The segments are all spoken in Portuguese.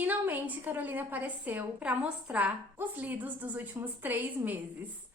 Finalmente, Caroline apareceu para mostrar os lidos dos últimos 3 meses.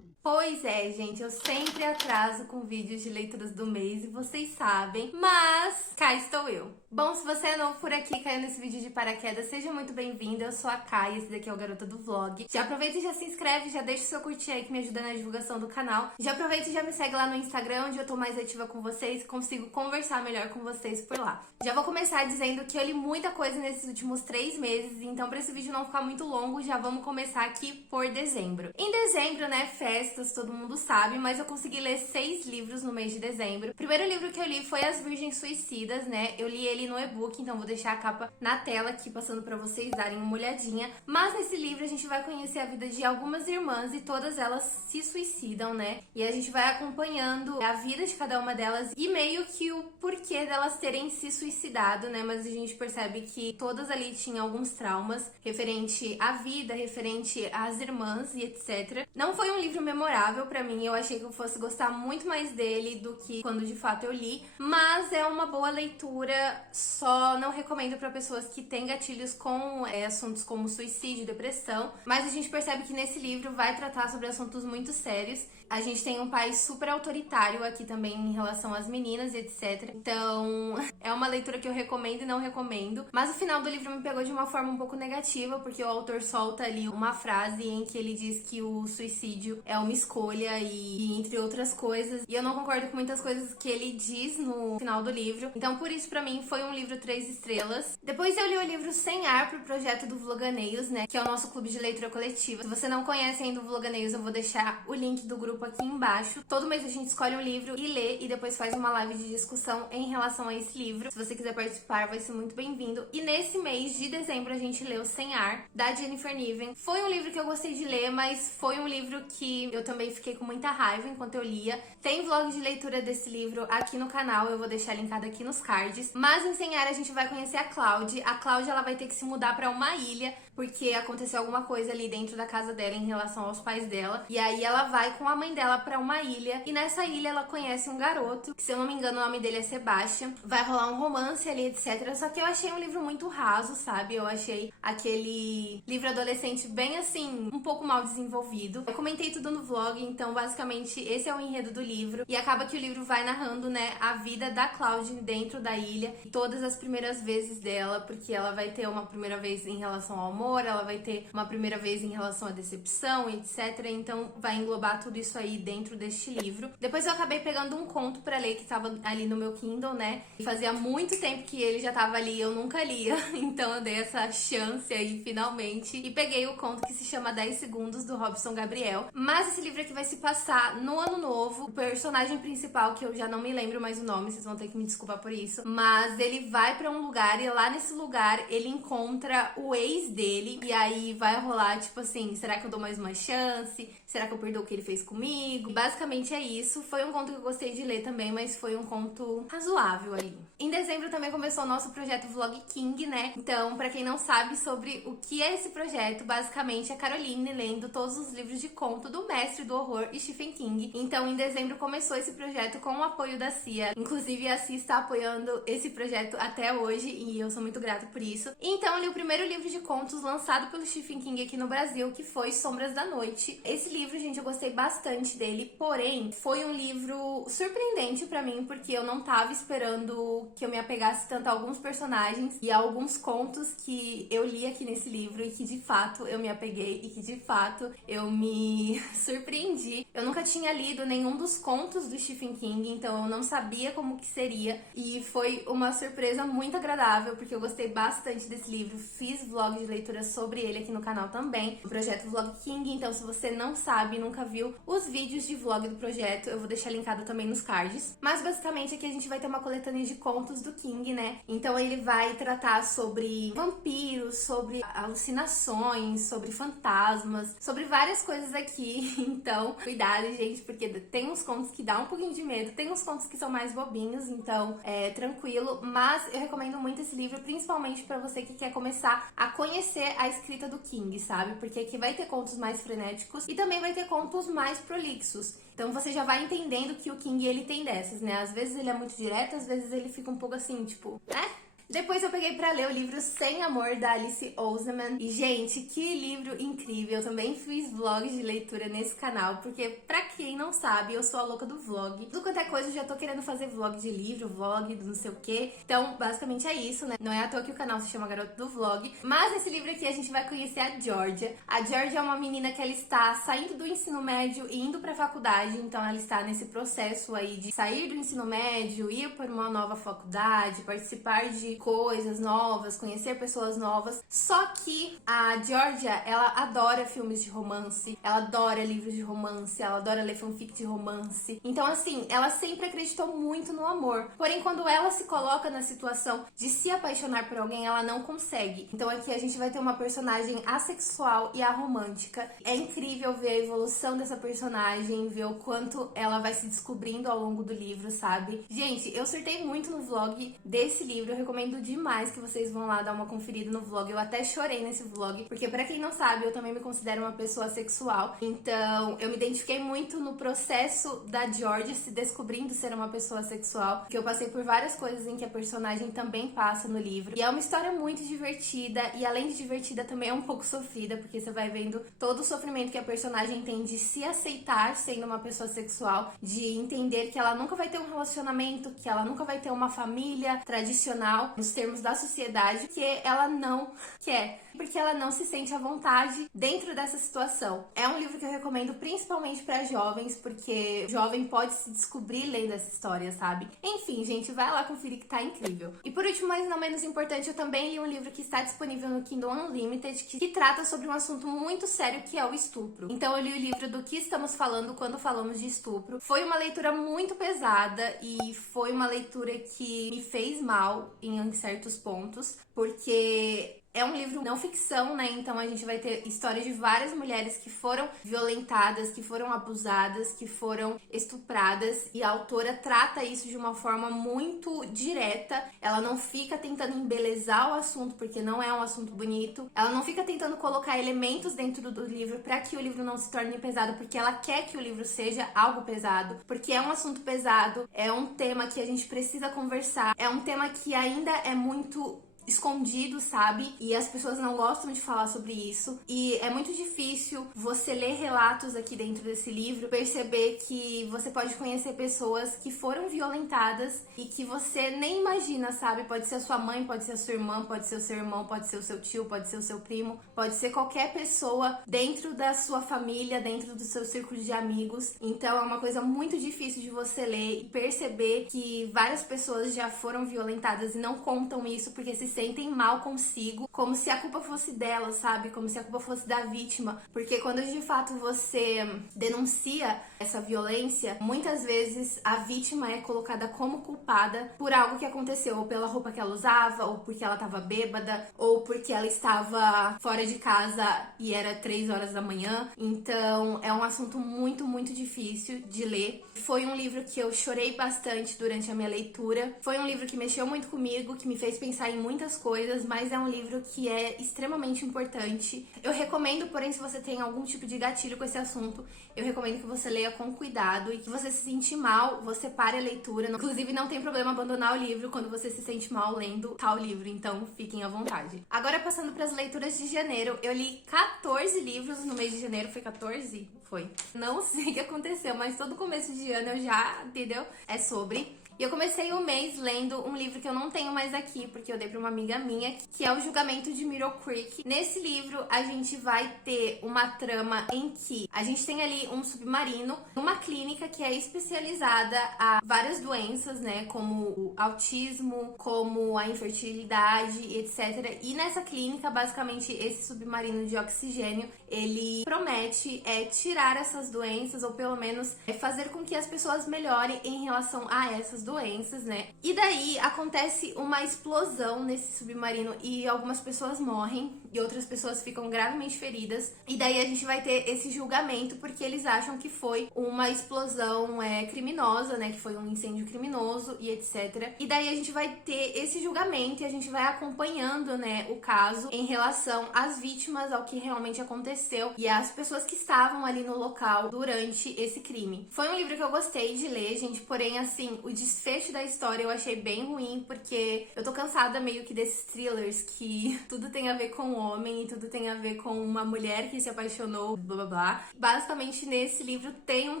Pois é, gente, eu sempre atraso com vídeos de leituras do mês e vocês sabem, mas cá estou eu. Bom, se você é novo por aqui, caiu nesse vídeo de paraquedas, seja muito bem-vindo. Eu sou a Kai, esse daqui é o Garota do Vlog. Já aproveita e já se inscreve, já deixa o seu curtir aí que me ajuda na divulgação do canal. Já aproveita e já me segue lá no Instagram, onde eu tô mais ativa com vocês e consigo conversar melhor com vocês por lá. Já vou começar dizendo que eu li muita coisa nesses últimos 3 meses, então pra esse vídeo não ficar muito longo, já vamos começar aqui por dezembro. Em dezembro, né, festas, todo mundo sabe, mas eu consegui ler 6 livros no mês de dezembro. O primeiro livro que eu li foi As Virgens Suicidas, né, eu li ele no e-book, então vou deixar a capa na tela aqui, passando pra vocês darem uma olhadinha. Mas nesse livro a gente vai conhecer a vida de algumas irmãs e todas elas se suicidam, né, e a gente vai acompanhando a vida de cada uma delas e meio que o porquê delas terem se suicidado, né, mas a gente percebe que todas ali tinham alguns traumas referente à vida, referente às irmãs e etc. Não foi um livro memorável pra mim, eu achei que eu fosse gostar muito mais dele do que quando de fato eu li, mas é uma boa leitura, só não recomendo pra pessoas que têm gatilhos com assuntos como suicídio, depressão, mas a gente percebe que nesse livro vai tratar sobre assuntos muito sérios. A gente tem um pai super autoritário aqui também em relação às meninas e etc. Então, é uma leitura que eu recomendo e não recomendo. Mas o final do livro me pegou de uma forma um pouco negativa, porque o autor solta ali uma frase em que ele diz que o suicídio é uma escolha e entre outras coisas. E eu não concordo com muitas coisas que ele diz no final do livro. Então, por isso, pra mim, foi um livro 3 estrelas. Depois eu li o livro Sem Ar pro projeto do Vloganeios, né? Que é o nosso clube de leitura coletiva. Se você não conhece ainda o Vloganeios, eu vou deixar o link do grupo aqui embaixo. Todo mês a gente escolhe um livro e lê e depois faz uma live de discussão em relação a esse livro. Se você quiser participar, vai ser muito bem-vindo. E nesse mês de dezembro a gente leu Sem Ar, da Jennifer Niven. Foi um livro que eu gostei de ler, mas foi um livro que eu também fiquei com muita raiva enquanto eu lia. Tem vlog de leitura desse livro aqui no canal, eu vou deixar linkado aqui nos cards. Mas em Sem Ar a gente vai conhecer a Cláudia. A Cláudia, ela vai ter que se mudar pra uma ilha, porque aconteceu alguma coisa ali dentro da casa dela em relação aos pais dela. E aí ela vai com a mãe dela pra uma ilha, e nessa ilha ela conhece um garoto, que se eu não me engano o nome dele é Sebastian. Vai rolar um romance ali, etc. Só que eu achei um livro muito raso, sabe? Eu achei aquele livro adolescente bem assim, um pouco mal desenvolvido. Eu comentei tudo no vlog, então basicamente esse é o enredo do livro. E acaba que o livro vai narrando, né, a vida da Cláudia dentro da ilha, todas as primeiras vezes dela, porque ela vai ter uma primeira vez em relação ao amor, ela vai ter uma primeira vez em relação à decepção, etc. Então vai englobar tudo isso aí dentro deste livro. Depois eu acabei pegando um conto pra ler que tava ali no meu Kindle, né? E fazia muito tempo que ele já tava ali e eu nunca lia. Então eu dei essa chance aí finalmente e peguei o conto que se chama 10 Segundos, do Robson Gabriel. Mas esse livro aqui vai se passar no ano novo. O personagem principal, que eu já não me lembro mais o nome, vocês vão ter que me desculpar por isso, mas ele vai pra um lugar e lá nesse lugar ele encontra o ex dele. E aí vai rolar tipo assim, será que eu dou mais uma chance? Será que eu perdoo o que ele fez comigo? Basicamente é isso. Foi um conto que eu gostei de ler também, mas foi um conto razoável ali. Em dezembro também começou o nosso projeto Vlog King, né? Então, pra quem não sabe sobre o que é esse projeto, basicamente é a Caroline lendo todos os livros de conto do mestre do horror, Stephen King. Então, em dezembro começou esse projeto com o apoio da Cia. Inclusive, a Cia está apoiando esse projeto até hoje e eu sou muito grata por isso. Então, eu li o primeiro livro de contos lançado pelo Stephen King aqui no Brasil, que foi Sombras da Noite. Esse livro, gente, eu gostei bastante dele, porém, foi um livro surpreendente pra mim, porque eu não tava esperando que eu me apegasse tanto a alguns personagens e a alguns contos que eu li aqui nesse livro e que, de fato, eu me apeguei e que, de fato, eu me surpreendi. Eu nunca tinha lido nenhum dos contos do Stephen King, então eu não sabia como que seria e foi uma surpresa muito agradável, porque eu gostei bastante desse livro. Fiz vlog de leitura sobre ele aqui no canal também, o projeto Vlog King, então se você não sabe, nunca viu os vídeos de vlog do projeto, eu vou deixar linkado também nos cards. Mas basicamente aqui a gente vai ter uma coletânea de contos do King, né? Então ele vai tratar sobre vampiros, sobre alucinações, sobre fantasmas, sobre várias coisas aqui. Então Então, cuidado, gente, porque tem uns contos que dá um pouquinho de medo, tem uns contos que são mais bobinhos, então tranquilo. Mas eu recomendo muito esse livro, principalmente pra você que quer começar a conhecer a escrita do King, sabe? Porque aqui vai ter contos mais frenéticos e também vai ter contos mais prolixos. Então você já vai entendendo que o King, ele tem dessas, né? Às vezes ele é muito direto, às vezes ele fica um pouco assim, tipo, né? Depois eu peguei pra ler o livro Sem Amor, da Alice Oseman. E, gente, que livro incrível. Eu também fiz vlogs de leitura nesse canal, porque, pra quem não sabe, eu sou a louca do vlog. Tudo quanto é coisa, eu já tô querendo fazer vlog de livro, vlog do não sei o quê. Então, basicamente é isso, né? Não é à toa que o canal se chama Garota do Vlog. Mas nesse livro aqui a gente vai conhecer a Georgia. A Georgia é uma menina que ela está saindo do ensino médio e indo pra faculdade. Então, ela está nesse processo aí de sair do ensino médio, ir para uma nova faculdade, participar de coisas novas, conhecer pessoas novas. Só que a Georgia, ela adora filmes de romance, ela adora livros de romance, ela adora ler fanfic de romance. Então, assim, ela sempre acreditou muito no amor. Porém, quando ela se coloca na situação de se apaixonar por alguém, ela não consegue. Então, aqui a gente vai ter uma personagem assexual e aromântica. É incrível ver a evolução dessa personagem, ver o quanto ela vai se descobrindo ao longo do livro, sabe? Gente, eu surtei muito no vlog desse livro, eu recomendo demais que vocês vão lá dar uma conferida no vlog. Eu até chorei nesse vlog, porque pra quem não sabe, eu também me considero uma pessoa sexual. Então, eu me identifiquei muito no processo da Georgia se descobrindo ser uma pessoa sexual, que eu passei por várias coisas em que a personagem também passa no livro. E é uma história muito divertida, e além de divertida, também é um pouco sofrida, porque você vai vendo todo o sofrimento que a personagem tem de se aceitar sendo uma pessoa sexual, de entender que ela nunca vai ter um relacionamento, que ela nunca vai ter uma família tradicional, nos termos da sociedade, que ela não quer, porque ela não se sente à vontade dentro dessa situação. É um livro que eu recomendo principalmente para jovens, porque jovem pode se descobrir lendo essa história, sabe? Enfim, gente, vai lá conferir que tá incrível. E por último, mas não menos importante, eu também li um livro que está disponível no Kindle Unlimited, que trata sobre um assunto muito sério, que é o estupro. Então eu li o livro Do Que Estamos Falando Quando Falamos de Estupro. Foi uma leitura muito pesada e foi uma leitura que me fez mal em certos pontos, porque é um livro não ficção, né? Então a gente vai ter história de várias mulheres que foram violentadas, que foram abusadas, que foram estupradas, e a autora trata isso de uma forma muito direta. Ela não fica tentando embelezar o assunto, porque não é um assunto bonito. Ela não fica tentando colocar elementos dentro do livro para que o livro não se torne pesado, porque ela quer que o livro seja algo pesado, porque é um assunto pesado, é um tema que a gente precisa conversar, é um tema que ainda é muito escondido, sabe? E as pessoas não gostam de falar sobre isso. E é muito difícil você ler relatos aqui dentro desse livro, perceber que você pode conhecer pessoas que foram violentadas e que você nem imagina, sabe? Pode ser a sua mãe, pode ser a sua irmã, pode ser o seu irmão, pode ser o seu tio, pode ser o seu primo, pode ser qualquer pessoa dentro da sua família, dentro do seu círculo de amigos. Então é uma coisa muito difícil de você ler e perceber que várias pessoas já foram violentadas e não contam isso porque se sentem mal consigo, como se a culpa fosse dela, sabe? Como se a culpa fosse da vítima. Porque quando de fato você denuncia essa violência, muitas vezes a vítima é colocada como culpada por algo que aconteceu, ou pela roupa que ela usava, ou porque ela estava bêbada, ou porque ela estava fora de casa e era 3 horas da manhã. Então é um assunto muito, muito difícil de ler. Foi um livro que eu chorei bastante durante a minha leitura. Foi um livro que mexeu muito comigo, que me fez pensar em muitas coisas, mas é um livro que é extremamente importante. Eu recomendo, porém, se você tem algum tipo de gatilho com esse assunto, eu recomendo que você leia com cuidado, e que você se sentir mal, você pare a leitura. Inclusive, não tem problema abandonar o livro quando você se sente mal lendo tal livro, então fiquem à vontade. Agora, passando para as leituras de janeiro, eu li 14 livros no mês de janeiro. Foi 14? Foi. Não sei o que aconteceu, mas todo começo de ano eu já, entendeu? É sobre... E eu comecei o mês lendo um livro que eu não tenho mais aqui, porque eu dei pra uma amiga minha, que é O Julgamento de Mirror Creek. Nesse livro, a gente vai ter uma trama em que a gente tem ali um submarino, uma clínica que é especializada a várias doenças, né, como o autismo, como a infertilidade, etc. E nessa clínica, basicamente, esse submarino de oxigênio, ele promete tirar essas doenças, ou pelo menos fazer com que as pessoas melhorem em relação a essas doenças, né? E daí acontece uma explosão nesse submarino e algumas pessoas morrem. e outras pessoas ficam gravemente feridas. E daí a gente vai ter esse julgamento porque eles acham que foi uma explosão criminosa, né? Que foi um incêndio criminoso e etc. E daí a gente vai ter esse julgamento e a gente vai acompanhando, né, o caso em relação às vítimas, ao que realmente aconteceu e às pessoas que estavam ali no local durante esse crime. Foi um livro que eu gostei de ler, gente, porém, assim, o desfecho da história eu achei bem ruim, porque eu tô cansada meio que desses thrillers que tudo tem a ver com o homem e tudo tem a ver com uma mulher que se apaixonou, blá blá blá. Basicamente, nesse livro tem um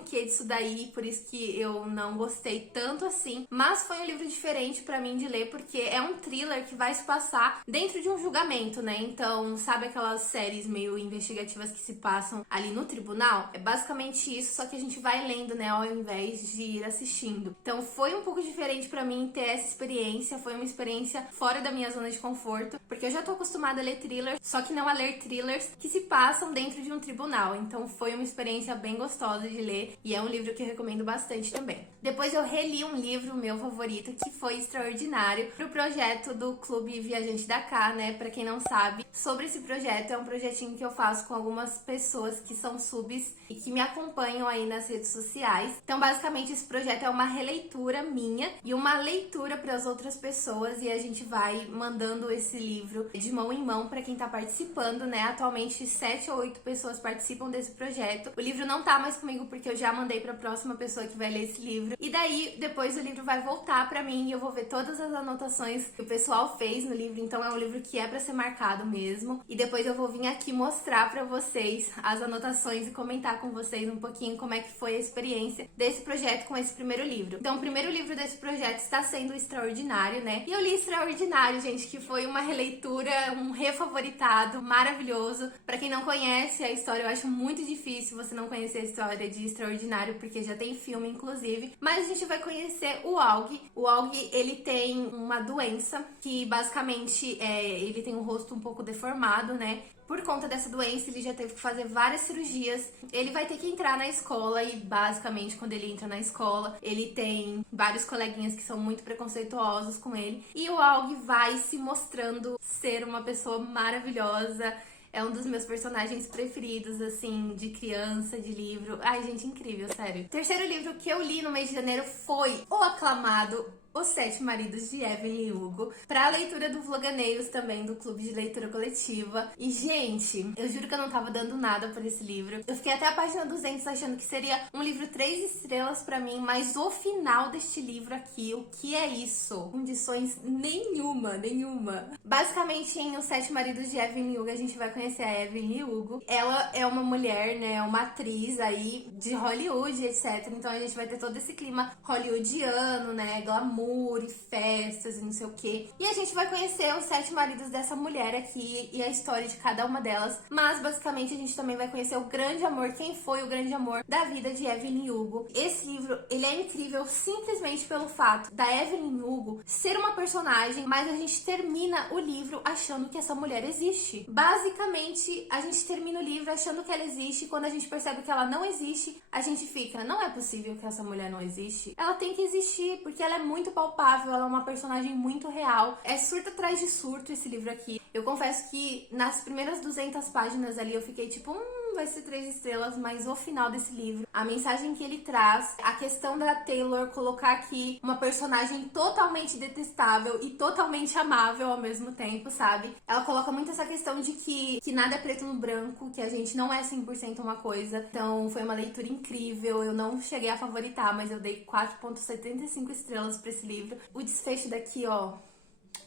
quê disso daí, por isso que eu não gostei tanto assim, mas foi um livro diferente pra mim de ler, porque é um thriller que vai se passar dentro de um julgamento, né? Então, sabe aquelas séries meio investigativas que se passam ali no tribunal? É basicamente isso, só que a gente vai lendo, né, ao invés de ir assistindo. Então, foi um pouco diferente pra mim ter essa experiência, foi uma experiência fora da minha zona de conforto, porque eu já tô acostumada a ler thrillers, só que não a ler thrillers que se passam dentro de um tribunal. Então, foi uma experiência bem gostosa de ler e é um livro que eu recomendo bastante também. Depois eu reli um livro meu favorito, que foi Extraordinário, pro projeto do Clube Viajante da Cá, né? Pra quem não sabe, sobre esse projeto, é um projetinho que eu faço com algumas pessoas que são subs e que me acompanham aí nas redes sociais. Então, basicamente, esse projeto é uma releitura minha e uma leitura para as outras pessoas, e a gente vai mandando esse livro de mão em mão para quem tá participando, né? Atualmente, 7 ou 8 pessoas participam desse projeto. O livro não tá mais comigo porque eu já mandei pra próxima pessoa que vai ler esse livro. E daí, depois o livro vai voltar pra mim e eu vou ver todas as anotações que o pessoal fez no livro. Então é um livro que é pra ser marcado mesmo. E depois eu vou vir aqui mostrar pra vocês as anotações e comentar com vocês um pouquinho como é que foi a experiência desse projeto com esse primeiro livro. Então, o primeiro livro desse projeto está sendo Extraordinário, né? E eu li Extraordinário, gente, que foi uma releitura, um refavoritado maravilhoso. Pra quem não conhece a história, eu acho muito difícil você não conhecer a história de Extraordinário, porque já tem filme, inclusive. Mas a gente vai conhecer o Aug. O Aug, ele tem uma doença que, basicamente, ele tem um rosto um pouco deformado, né? Por conta dessa doença, ele já teve que fazer várias cirurgias. Ele vai ter que entrar na escola e, basicamente, quando ele entra na escola, ele tem vários coleguinhas que são muito preconceituosos com ele. E o Aug vai se mostrando ser uma pessoa maravilhosa. É um dos meus personagens preferidos, assim, de criança, de livro. Ai, gente, incrível, sério. O terceiro livro que eu li no mês de janeiro foi o aclamado Os Sete Maridos de Evelyn Hugo, pra leitura do Vloganeiros também, do Clube de Leitura Coletiva. E, gente, eu juro que eu não tava dando nada por esse livro. Eu fiquei até a página 200 achando que seria um livro 3 estrelas pra mim, mas o final deste livro aqui, o que é isso? Condições nenhuma. Basicamente, em Os Sete Maridos de Evelyn Hugo, a gente vai conhecer a Evelyn Hugo. Ela é uma mulher, né, uma atriz aí de Hollywood, etc. Então a gente vai ter todo esse clima hollywoodiano, né, glamour e festas e não sei o que. E a gente vai conhecer os 7 maridos dessa mulher aqui e a história de cada uma delas. Mas basicamente a gente também vai conhecer o grande amor, quem foi o grande amor da vida de Evelyn Hugo. Esse livro, ele é incrível simplesmente pelo fato da Evelyn Hugo ser uma personagem, mas a gente termina o livro achando que essa mulher existe. Basicamente, a gente termina o livro achando que ela existe, e quando a gente percebe que ela não existe, a gente fica, não é possível que essa mulher não existe. Ela tem que existir, porque ela é muito palpável, ela é uma personagem muito real. É surto atrás de surto esse livro aqui. Eu confesso que nas primeiras 200 páginas ali eu fiquei tipo, vai ser 3 estrelas, mas o final desse livro, a mensagem que ele traz, a questão da Taylor colocar aqui uma personagem totalmente detestável e totalmente amável ao mesmo tempo, sabe? Ela coloca muito essa questão de que nada é preto no branco, que a gente não é 100% uma coisa. Então foi uma leitura incrível, eu não cheguei a favoritar, mas eu dei 4,75 estrelas pra esse livro. O desfecho daqui, ó,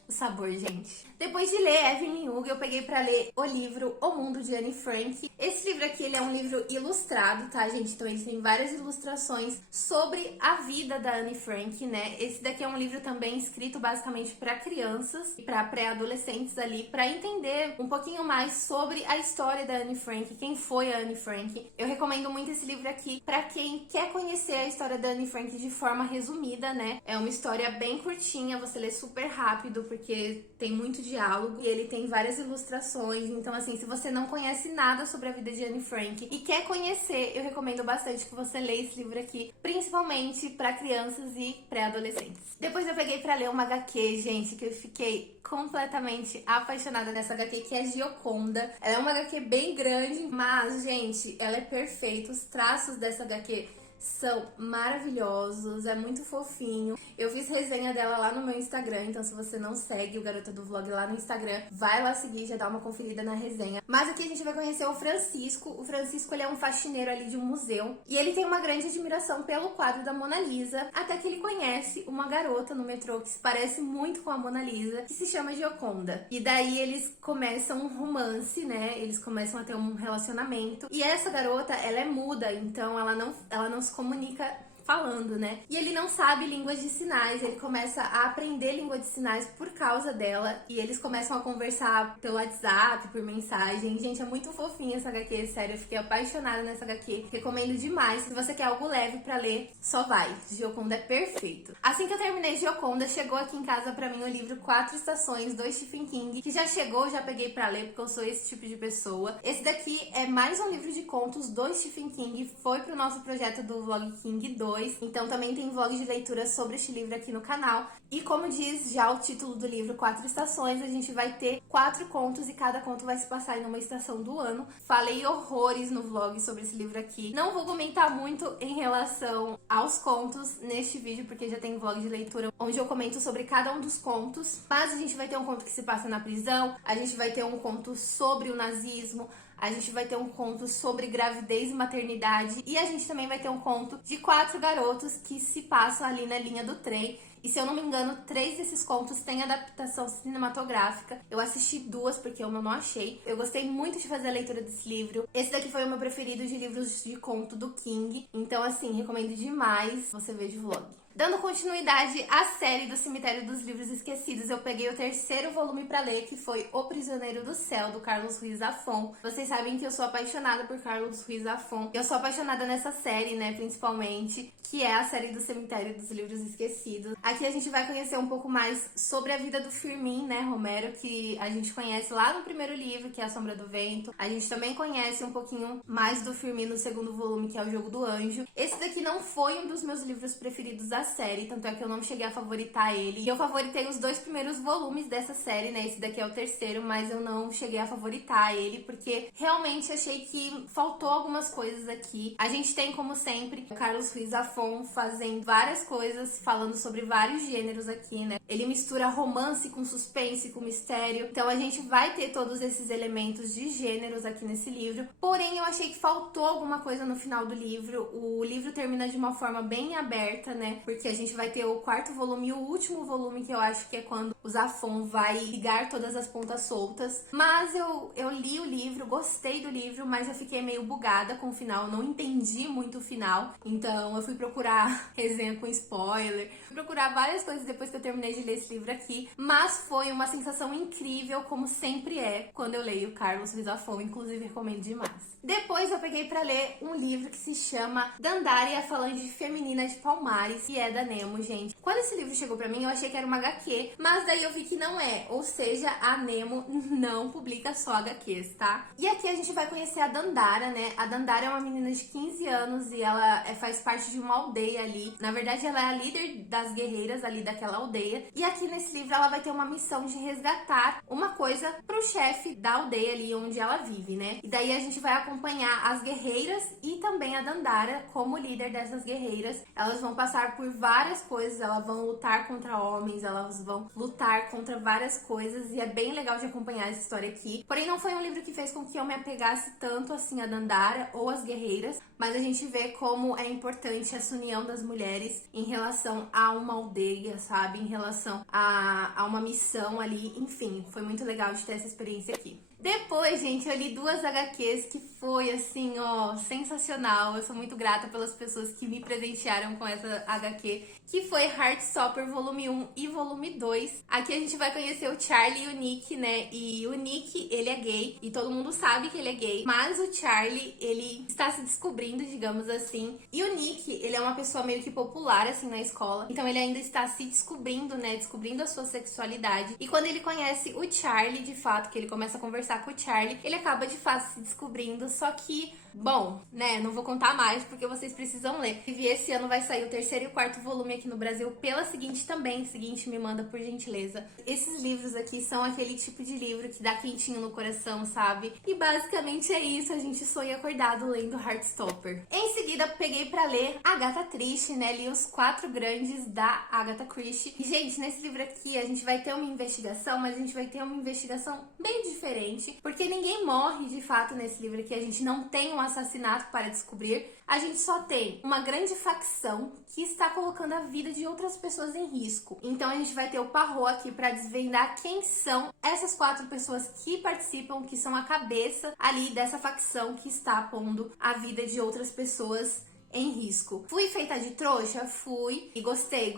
o sabor, gente. Depois de ler Evelyn Hugo, eu peguei pra ler o livro O Mundo de Anne Frank. Esse livro aqui, ele é um livro ilustrado, tá, gente? Então ele tem várias ilustrações sobre a vida da Anne Frank, né? Esse daqui é um livro também escrito basicamente pra crianças e pra pré-adolescentes ali, pra entender um pouquinho mais sobre a história da Anne Frank, quem foi a Anne Frank. Eu recomendo muito esse livro aqui pra quem quer conhecer a história da Anne Frank de forma resumida, né? É uma história bem curtinha, você lê super rápido, porque tem muito diálogo e ele tem várias ilustrações. Então, assim, se você não conhece nada sobre a vida de Anne Frank e quer conhecer, eu recomendo bastante que você leia esse livro aqui, principalmente para crianças e pré-adolescentes. Depois eu peguei para ler uma HQ, gente, que eu fiquei completamente apaixonada nessa HQ, que é Gioconda. Ela é uma HQ bem grande, mas, gente, ela é perfeita. Os traços dessa HQ são maravilhosos, é muito fofinho. Eu fiz resenha dela lá no meu Instagram, então se você não segue o Garota do Vlog lá no Instagram, vai lá seguir, já dá uma conferida na resenha. Mas aqui a gente vai conhecer o Francisco. O Francisco, ele é um faxineiro ali de um museu e ele tem uma grande admiração pelo quadro da Mona Lisa, até que ele conhece uma garota no metrô que se parece muito com a Mona Lisa, que se chama Gioconda. E daí eles começam um romance, né? Eles começam a ter um relacionamento. E essa garota, ela é muda, então ela não se comunica falando, né? E ele não sabe línguas de sinais, ele começa a aprender língua de sinais por causa dela, e eles começam a conversar pelo WhatsApp, por mensagem. Gente, é muito fofinha essa HQ, sério, eu fiquei apaixonada nessa HQ, recomendo demais. Se você quer algo leve pra ler, só vai, Gioconda é perfeito. Assim que eu terminei Gioconda, chegou aqui em casa pra mim o livro 4 Estações, do Stephen King, que já chegou, já peguei pra ler, porque eu sou esse tipo de pessoa. Esse daqui é mais um livro de contos do Stephen King, foi pro nosso projeto do Vlog King 2, então também tem vlog de leitura sobre este livro aqui no canal. E como diz já o título do livro, 4 estações, a gente vai ter 4 contos e cada conto vai se passar em uma estação do ano. Falei horrores no vlog sobre esse livro aqui. Não vou comentar muito em relação aos contos neste vídeo, porque já tem vlog de leitura onde eu comento sobre cada um dos contos. Mas a gente vai ter um conto que se passa na prisão, a gente vai ter um conto sobre o nazismo, a gente vai ter um conto sobre gravidez e maternidade, e a gente também vai ter um conto de 4 garotos que se passam ali na linha do trem. E se eu não me engano, 3 desses contos têm adaptação cinematográfica. Eu assisti 2 porque eu não achei. Eu gostei muito de fazer a leitura desse livro. Esse daqui foi o meu preferido de livros de conto do King. Então, assim, recomendo demais você ver de vlog. Dando continuidade à série do Cemitério dos Livros Esquecidos, eu peguei o 3º volume pra ler, que foi O Prisioneiro do Céu, do Carlos Ruiz Zafón. Vocês sabem que eu sou apaixonada por Carlos Ruiz Zafón. Eu sou apaixonada nessa série, né, principalmente, que é a série do Cemitério dos Livros Esquecidos. Aqui a gente vai conhecer um pouco mais sobre a vida do Firmin, né, Romero, que a gente conhece lá no primeiro livro, que é A Sombra do Vento. A gente também conhece um pouquinho mais do Firmin no 2º volume, que é O Jogo do Anjo. Esse daqui não foi um dos meus livros preferidos da série, tanto é que eu não cheguei a favoritar ele. E eu favoritei os 2 primeiros volumes dessa série, né? Esse daqui é o 3º, mas eu não cheguei a favoritar ele, porque realmente achei que faltou algumas coisas aqui. A gente tem, como sempre, o Carlos Ruiz Zafón fazendo várias coisas, falando sobre vários gêneros aqui, né? Ele mistura romance com suspense, com mistério. Então a gente vai ter todos esses elementos de gêneros aqui nesse livro. Porém, eu achei que faltou alguma coisa no final do livro. O livro termina de uma forma bem aberta, né? Porque a gente vai ter o 4º volume e o último volume, que eu acho que é quando o Zafón vai ligar todas as pontas soltas. Mas eu li o livro, gostei do livro, mas eu fiquei meio bugada com o final, não entendi muito o final. Então eu fui procurar resenha com spoiler, fui procurar várias coisas depois que eu terminei de ler esse livro aqui. Mas foi uma sensação incrível, como sempre é quando eu leio Carlos Ruiz Zafón, inclusive recomendo demais. Depois eu peguei pra ler um livro que se chama Dandara e a Falange Feminina de Palmares, que é da Nemo, gente. Quando esse livro chegou pra mim, eu achei que era uma HQ, mas daí eu vi que não é. Ou seja, a Nemo não publica só HQs, tá? E aqui a gente vai conhecer a Dandara, né? A Dandara é uma menina de 15 anos e ela faz parte de uma aldeia ali. Na verdade, ela é a líder das guerreiras ali daquela aldeia. E aqui nesse livro ela vai ter uma missão de resgatar uma coisa pro chefe da aldeia ali onde ela vive, né? E daí a gente vai acompanhar as guerreiras e também a Dandara como líder dessas guerreiras. Elas vão passar por várias coisas, elas vão lutar contra homens, elas vão lutar contra várias coisas e é bem legal de acompanhar essa história aqui. Porém, não foi um livro que fez com que eu me apegasse tanto assim a Dandara ou as guerreiras, mas a gente vê como é importante essa união das mulheres em relação a uma aldeia, sabe? Em relação a uma missão ali, enfim, foi muito legal de ter essa experiência aqui. Depois, gente, eu li 2 HQs que foi, assim, ó, sensacional. Eu sou muito grata pelas pessoas que me presentearam com essa HQ, que foi Heartstopper volume 1 e volume 2. Aqui a gente vai conhecer o Charlie e o Nick, né? E o Nick, ele é gay, e todo mundo sabe que ele é gay, mas o Charlie, ele está se descobrindo, digamos assim. E o Nick, ele é uma pessoa meio que popular, assim, na escola, então ele ainda está se descobrindo, né? Descobrindo a sua sexualidade. E quando ele conhece o Charlie, de fato, que ele começa a conversar com o Charlie, ele acaba de fato se descobrindo, só que, bom, né, não vou contar mais porque vocês precisam ler. E esse ano vai sair o 3º e o 4º volume aqui no Brasil pela Seguinte também. Seguinte, me manda por gentileza. Esses livros aqui são aquele tipo de livro que dá quentinho no coração, sabe? E basicamente é isso, a gente sonha acordado lendo Heartstopper. Em seguida, peguei pra ler Agatha Christie, né, li os 4 grandes da Agatha Christie. E, gente, nesse livro aqui a gente vai ter uma investigação, mas a gente vai ter uma investigação bem diferente, porque ninguém morre de fato nesse livro aqui, a gente não tem um assassinato para descobrir, a gente só tem uma grande facção que está colocando a vida de outras pessoas em risco. Então a gente vai ter o Poirot aqui para desvendar quem são essas 4 pessoas que participam, que são a cabeça ali dessa facção que está pondo a vida de outras pessoas em risco. Fui feita de trouxa? Fui. E gostei.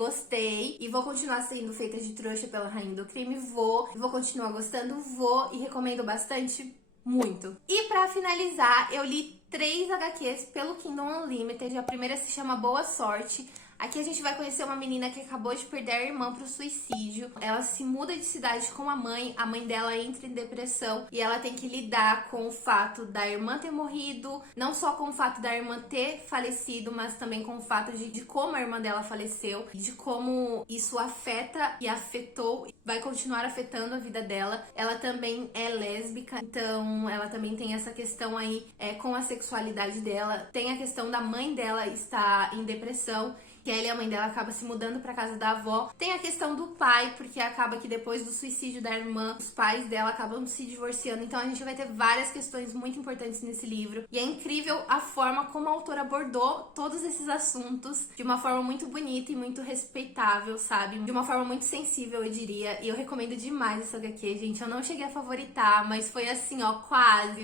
E vou continuar sendo feita de trouxa pela Rainha do Crime? Vou. E vou continuar gostando? Vou. E recomendo bastante? Muito. E pra finalizar, eu li 3 HQs pelo Kindle Unlimited. A primeira se chama Boa Sorte. Aqui a gente vai conhecer uma menina que acabou de perder a irmã pro suicídio. Ela se muda de cidade com a mãe dela entra em depressão e ela tem que lidar com o fato da irmã ter morrido, não só com o fato da irmã ter falecido, mas também com o fato de como a irmã dela faleceu, de como isso afeta e afetou, vai continuar afetando a vida dela. Ela também é lésbica, então ela também tem essa questão aí com a sexualidade dela. Tem a questão da mãe dela estar em depressão, que ela e a mãe dela acabam se mudando pra casa da avó. Tem a questão do pai, porque acaba que depois do suicídio da irmã, os pais dela acabam se divorciando. Então a gente vai ter várias questões muito importantes nesse livro. E é incrível a forma como a autora abordou todos esses assuntos de uma forma muito bonita e muito respeitável, sabe? De uma forma muito sensível, eu diria. E eu recomendo demais essa HQ, gente. Eu não cheguei a favoritar, mas foi assim, ó,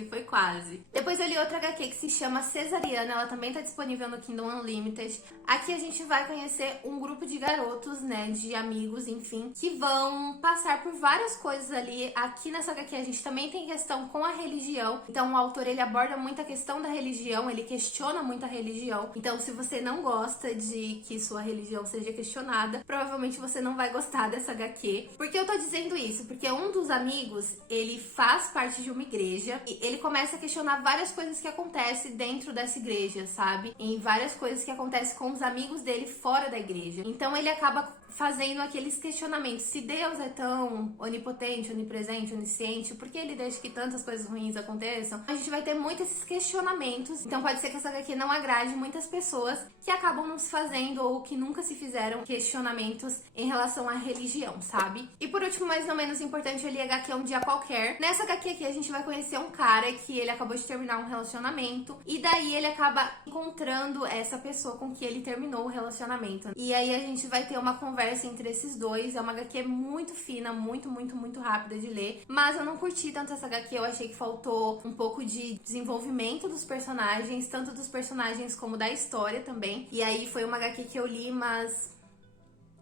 foi quase. Depois eu li outra HQ que se chama Cesariana. Ela também tá disponível no Kindle Unlimited. Aqui a gente vai conhecer um grupo de garotos, né, de amigos, enfim, que vão passar por várias coisas ali. Aqui nessa HQ a gente também tem questão com a religião, então o autor, ele aborda muito a questão da religião, ele questiona muito a religião. Então se você não gosta de que sua religião seja questionada, provavelmente você não vai gostar dessa HQ. Por que eu tô dizendo isso? Porque um dos amigos, ele faz parte de uma igreja e ele começa a questionar várias coisas que acontecem dentro dessa igreja, sabe? Em várias coisas que acontecem com os amigos dele fora da igreja. Então ele acaba fazendo aqueles questionamentos. Se Deus é tão onipotente, onipresente, onisciente, por que ele deixa que tantas coisas ruins aconteçam? A gente vai ter muitos esses questionamentos. Então pode ser que essa HQ não agrade muitas pessoas que acabam não se fazendo ou que nunca se fizeram questionamentos em relação à religião, sabe? E por último, mas não menos importante, eu li HQ Um Dia Qualquer. Nessa HQ aqui a gente vai conhecer um cara que ele acabou de terminar um relacionamento e daí ele acaba encontrando essa pessoa com que ele terminou o relacionamento. E aí a gente vai ter uma conversa entre esses dois. É uma HQ muito fina, muito rápida de ler. Mas eu não curti tanto essa HQ, eu achei que faltou um pouco de desenvolvimento dos personagens, tanto dos personagens como da história também. E aí foi uma HQ que eu li, mas,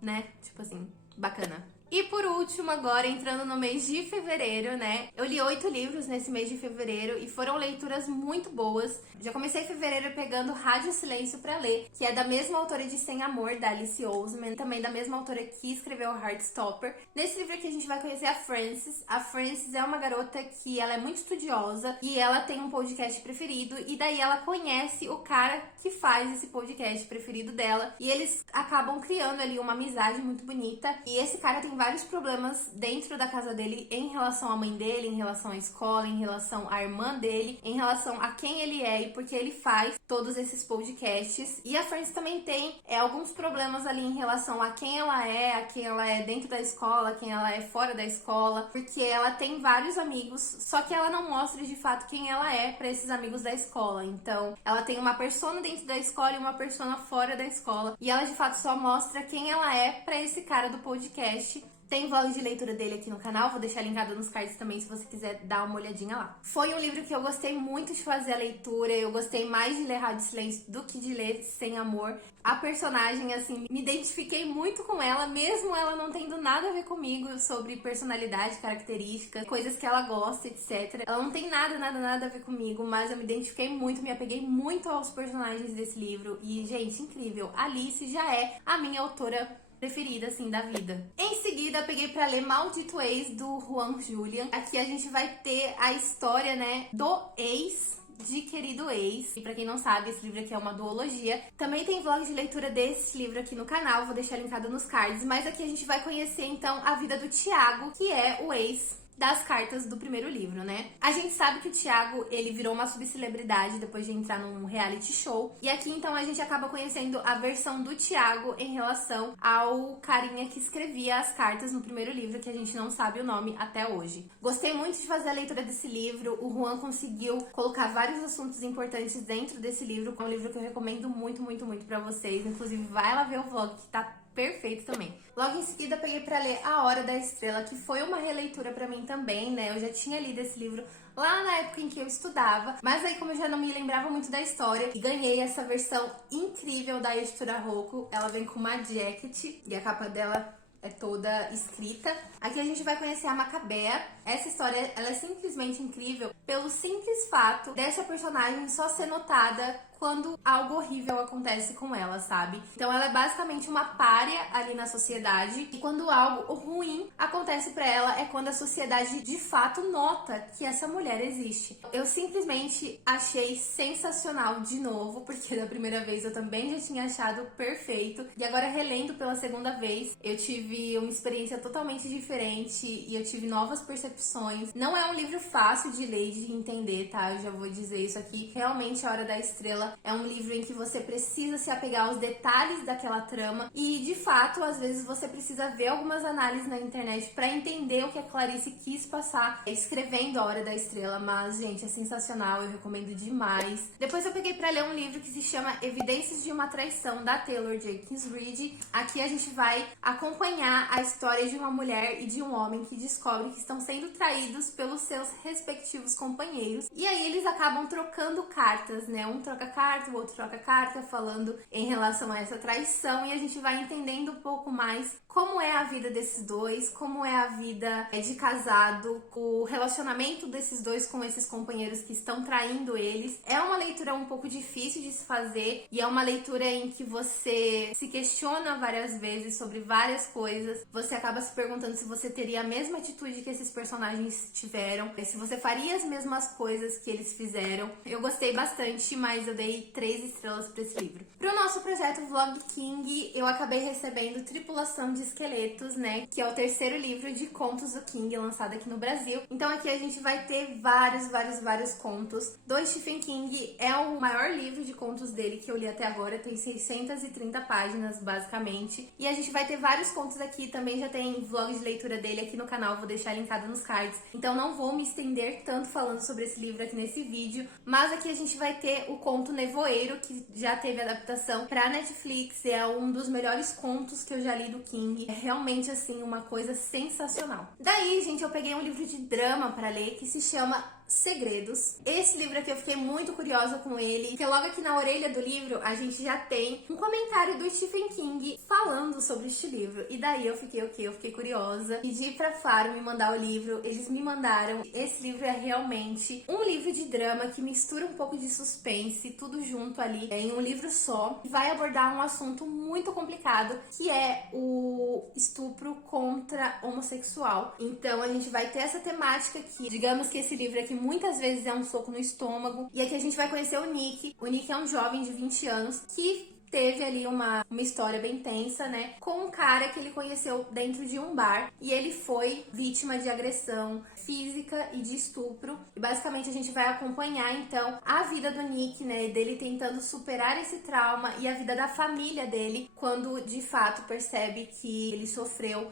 né, tipo assim, bacana. E por último, agora entrando no mês de fevereiro, né? Eu li 8 livros nesse mês de fevereiro e foram leituras muito boas. Já comecei fevereiro pegando Rádio Silêncio pra ler, que é da mesma autora de Sem Amor, da Alice Oseman, também da mesma autora que escreveu Heartstopper. Nesse livro aqui a gente vai conhecer a Frances. A Frances é uma garota que ela é muito estudiosa e ela tem um podcast preferido e daí ela conhece o cara que faz esse podcast preferido dela e eles acabam criando ali uma amizade muito bonita. E esse cara tem vários problemas dentro da casa dele em relação à mãe dele, em relação à escola, em relação à irmã dele, em relação a quem ele é e porque ele faz todos esses podcasts. E a Frances também tem alguns problemas ali em relação a quem ela é dentro da escola, quem ela é fora da escola, porque ela tem vários amigos, só que ela não mostra de fato quem ela é para esses amigos da escola. Então, ela tem uma persona dentro da escola e uma persona fora da escola, e ela de fato só mostra quem ela é para esse cara do podcast Tem vlog de leitura dele aqui no canal, vou deixar linkado nos cards também se você quiser dar uma olhadinha lá. Foi um livro que eu gostei muito de fazer a leitura, eu gostei mais de ler Rádio Silêncio do que de ler Sem Amor. A personagem, assim, me identifiquei muito com ela, mesmo ela não tendo nada a ver comigo sobre personalidade, características, coisas que ela gosta, etc. Ela não tem nada a ver comigo, mas eu me identifiquei muito, me apeguei muito aos personagens desse livro. E, gente, incrível. Alice já é a minha autora preferida, assim, da vida. Em seguida, eu peguei pra ler Maldito Ex, do Juan Julian. Aqui a gente vai ter a história, né, do ex de Querido Ex. E pra quem não sabe, esse livro aqui é uma duologia. Também tem vlog de leitura desse livro aqui no canal, vou deixar linkado nos cards. Mas aqui a gente vai conhecer, então, a vida do Tiago, que é o ex das cartas do primeiro livro, né? A gente sabe que o Tiago, ele virou uma subcelebridade depois de entrar num reality show. E aqui, então, a gente acaba conhecendo a versão do Tiago em relação ao carinha que escrevia as cartas no primeiro livro, que a gente não sabe o nome até hoje. Gostei muito de fazer a leitura desse livro. O Juan conseguiu colocar vários assuntos importantes dentro desse livro. É um livro que eu recomendo muito pra vocês. Inclusive, vai lá ver o vlog que tá perfeito também. Logo em seguida, peguei pra ler A Hora da Estrela, que foi uma releitura pra mim também, né? Eu já tinha lido esse livro lá na época em que eu estudava, mas aí como eu já não me lembrava muito da história, e ganhei essa versão incrível da editora Rocco. Ela vem com uma jacket e a capa dela é toda escrita. Aqui a gente vai conhecer a Macabea. Essa história, ela é simplesmente incrível pelo simples fato dessa personagem só ser notada quando algo horrível acontece com ela, sabe? Então ela é basicamente uma pária ali na sociedade, e quando algo ruim acontece pra ela é quando a sociedade de fato nota que essa mulher existe. Eu simplesmente achei sensacional de novo, porque da primeira vez eu também já tinha achado perfeito, e agora relendo pela segunda vez, eu tive uma experiência totalmente diferente e eu tive novas percepções. Não é um livro fácil de ler e de entender, tá? Eu já vou dizer isso aqui. Realmente, A Hora da Estrela é um livro em que você precisa se apegar aos detalhes daquela trama e, de fato, às vezes você precisa ver algumas análises na internet para entender o que a Clarice quis passar escrevendo A Hora da Estrela, mas, gente, é sensacional, eu recomendo demais. Depois eu peguei para ler um livro que se chama Evidências de uma Traição, da Taylor Jenkins Reid. Aqui a gente vai acompanhar a história de uma mulher e de um homem que descobrem que estão sendo traídos pelos seus respectivos companheiros, e aí eles acabam trocando cartas, né? Um troca carta, o outro troca carta, falando em relação a essa traição, e a gente vai entendendo um pouco mais como é a vida desses dois, como é a vida de casado, o relacionamento desses dois com esses companheiros que estão traindo eles. É uma leitura um pouco difícil de se fazer, e é uma leitura em que você se questiona várias vezes sobre várias coisas. Você acaba se perguntando se você teria a mesma atitude que esses personagens tiveram, se você faria as mesmas coisas que eles fizeram. Eu gostei bastante, mas eu dei 3 estrelas para esse livro. Pro nosso projeto Vlog King, eu acabei recebendo Tripulação de Esqueletos, né? Que é o terceiro livro de contos do King, lançado aqui no Brasil. Então aqui a gente vai ter vários contos do Stephen King. É o maior livro de contos dele que eu li até agora, tem 630 páginas, basicamente. E a gente vai ter vários contos aqui, também já tem vlog de leitura dele aqui no canal, vou deixar linkado nos cards. Então não vou me estender tanto falando sobre esse livro aqui nesse vídeo, mas aqui a gente vai ter o conto Nevoeiro, que já teve adaptação pra Netflix, é um dos melhores contos que eu já li do King. É realmente, assim, uma coisa sensacional. Daí, gente, eu peguei um livro de drama pra ler que se chama Segredos. Esse livro aqui eu fiquei muito curiosa com ele, porque logo aqui na orelha do livro a gente já tem um comentário do Stephen King falando sobre este livro. E daí eu fiquei o quê? Eu fiquei curiosa. Pedi pra Faro me mandar o livro, eles me mandaram. Esse livro é realmente um livro de drama que mistura um pouco de suspense, tudo junto ali em um livro só. E vai abordar um assunto muito complicado, que é o estupro contra homossexual. Então a gente vai ter essa temática aqui. Digamos que esse livro aqui muitas vezes é um soco no estômago. E aqui a gente vai conhecer o Nick. O Nick é um jovem de 20 anos que teve ali uma história bem tensa, né? Com um cara que ele conheceu dentro de um bar. E ele foi vítima de agressão física e de estupro. E basicamente a gente vai acompanhar, então, a vida do Nick, né? Dele tentando superar esse trauma, e a vida da família dele, quando de fato percebe que ele sofreu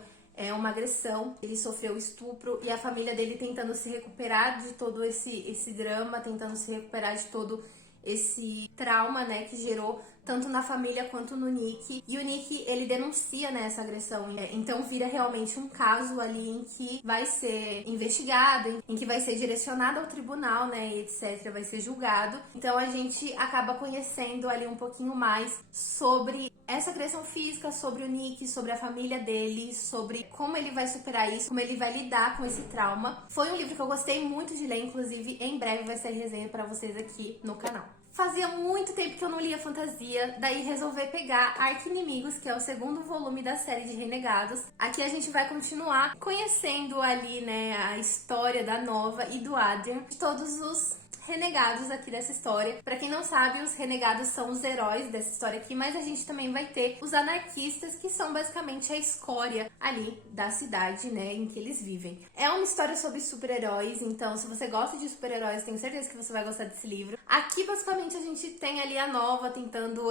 uma agressão, ele sofreu estupro, e a família dele tentando se recuperar de todo esse drama, tentando se recuperar de todo esse trauma, né, que gerou tanto na família quanto no Nick. E o Nick, ele denuncia, né, essa agressão. Então vira realmente um caso ali em que vai ser investigado, em que vai ser direcionado ao tribunal, né, e etc, vai ser julgado. Então a gente acaba conhecendo ali um pouquinho mais sobre essa agressão física, sobre o Nick, sobre a família dele, sobre como ele vai superar isso, como ele vai lidar com esse trauma. Foi um livro que eu gostei muito de ler, inclusive em breve vai ser resenha pra vocês aqui no canal. Fazia muito tempo que eu não lia fantasia, daí resolvi pegar Arqui-Inimigos, que é o segundo volume da série de Renegados. Aqui a gente vai continuar conhecendo ali, né, a história da Nova e do Adrian, de todos os renegados aqui dessa história. Pra quem não sabe, os renegados são os heróis dessa história aqui, mas a gente também vai ter os anarquistas, que são basicamente a escória ali da cidade, né, em que eles vivem. É uma história sobre super-heróis, então se você gosta de super-heróis, tenho certeza que você vai gostar desse livro. Aqui, basicamente, a gente tem ali a Nova tentando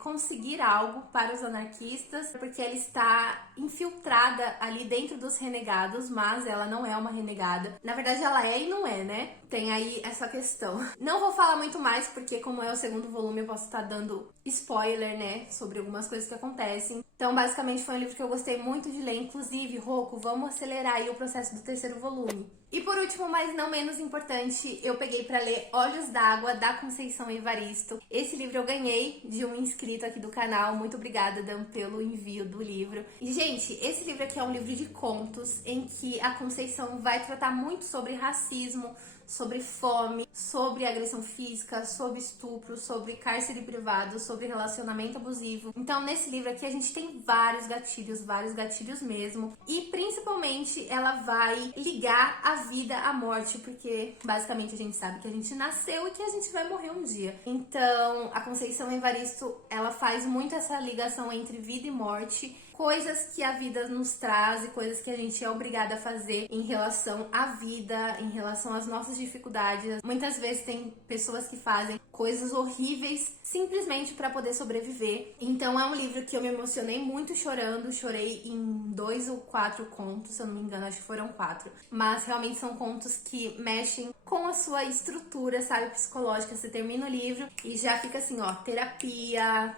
conseguir algo para os anarquistas, porque ela está infiltrada ali dentro dos renegados, mas ela não é uma renegada. Na verdade, ela é e não é, né? Tem aí essa questão. Não vou falar muito mais, porque como é o segundo volume, eu posso estar dando spoiler, né, sobre algumas coisas que acontecem. Então, basicamente, foi um livro que eu gostei muito de ler. Inclusive, Rocco, vamos acelerar aí o processo do terceiro volume. E por último, mas não menos importante, eu peguei pra ler Olhos d'Água, da Conceição Evaristo. Esse livro eu ganhei de um inscrito aqui do canal. Muito obrigada, Dan, pelo envio do livro. E, gente, esse livro aqui é um livro de contos em que a Conceição vai tratar muito sobre racismo, sobre fome, sobre agressão física, sobre estupro, sobre cárcere privado, sobre relacionamento abusivo. Então, nesse livro aqui, a gente tem vários gatilhos mesmo. E, principalmente, ela vai ligar a vida à morte, porque, basicamente, a gente sabe que a gente nasceu e que a gente vai morrer um dia. Então, a Conceição Evaristo, ela faz muito essa ligação entre vida e morte, coisas que a vida nos traz e coisas que a gente é obrigada a fazer em relação à vida, em relação às nossas dificuldades. Muitas vezes tem pessoas que fazem coisas horríveis simplesmente para poder sobreviver. Então é um livro que eu me emocionei muito chorando, chorei em 2 ou 4 contos, se eu não me engano, acho que foram 4. Mas realmente são contos que mexem com a sua estrutura, sabe, psicológica. Você termina o livro e já fica assim, ó, terapia.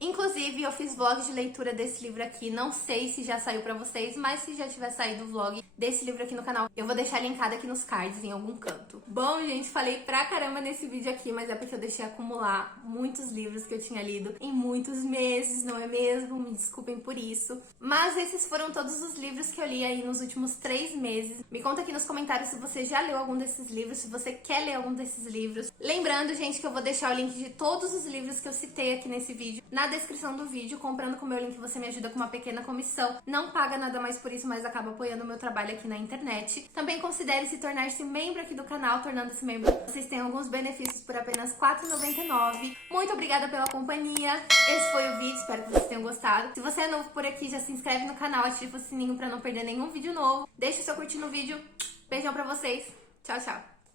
Inclusive, eu fiz vlog de leitura desse livro aqui, não sei se já saiu pra vocês, mas se já tiver saído o vlog desse livro aqui no canal, eu vou deixar linkado aqui nos cards, em algum canto. Bom, gente, falei pra caramba nesse vídeo aqui, mas é porque eu deixei acumular muitos livros que eu tinha lido em muitos meses, não é mesmo? Me desculpem por isso. Mas esses foram todos os livros que eu li aí nos últimos 3 meses. Me conta aqui nos comentários se você já leu algum desses livros, se você quer ler algum desses livros. Lembrando, gente, que eu vou deixar o link de todos os livros que eu citei aqui nesse vídeo na descrição do vídeo. Comprando com o meu link, você me ajuda com uma pequena comissão. Não paga nada mais por isso, mas acaba apoiando o meu trabalho aqui na internet. Também considere se tornar-se membro aqui do canal. Tornando-se membro, vocês têm alguns benefícios por apenas R$ 4,99. Muito obrigada pela companhia. Esse foi o vídeo, espero que vocês tenham gostado. Se você é novo por aqui, já se inscreve no canal, ativa o sininho pra não perder nenhum vídeo novo. Deixa o seu curtir no vídeo. Beijão pra vocês. Tchau, tchau.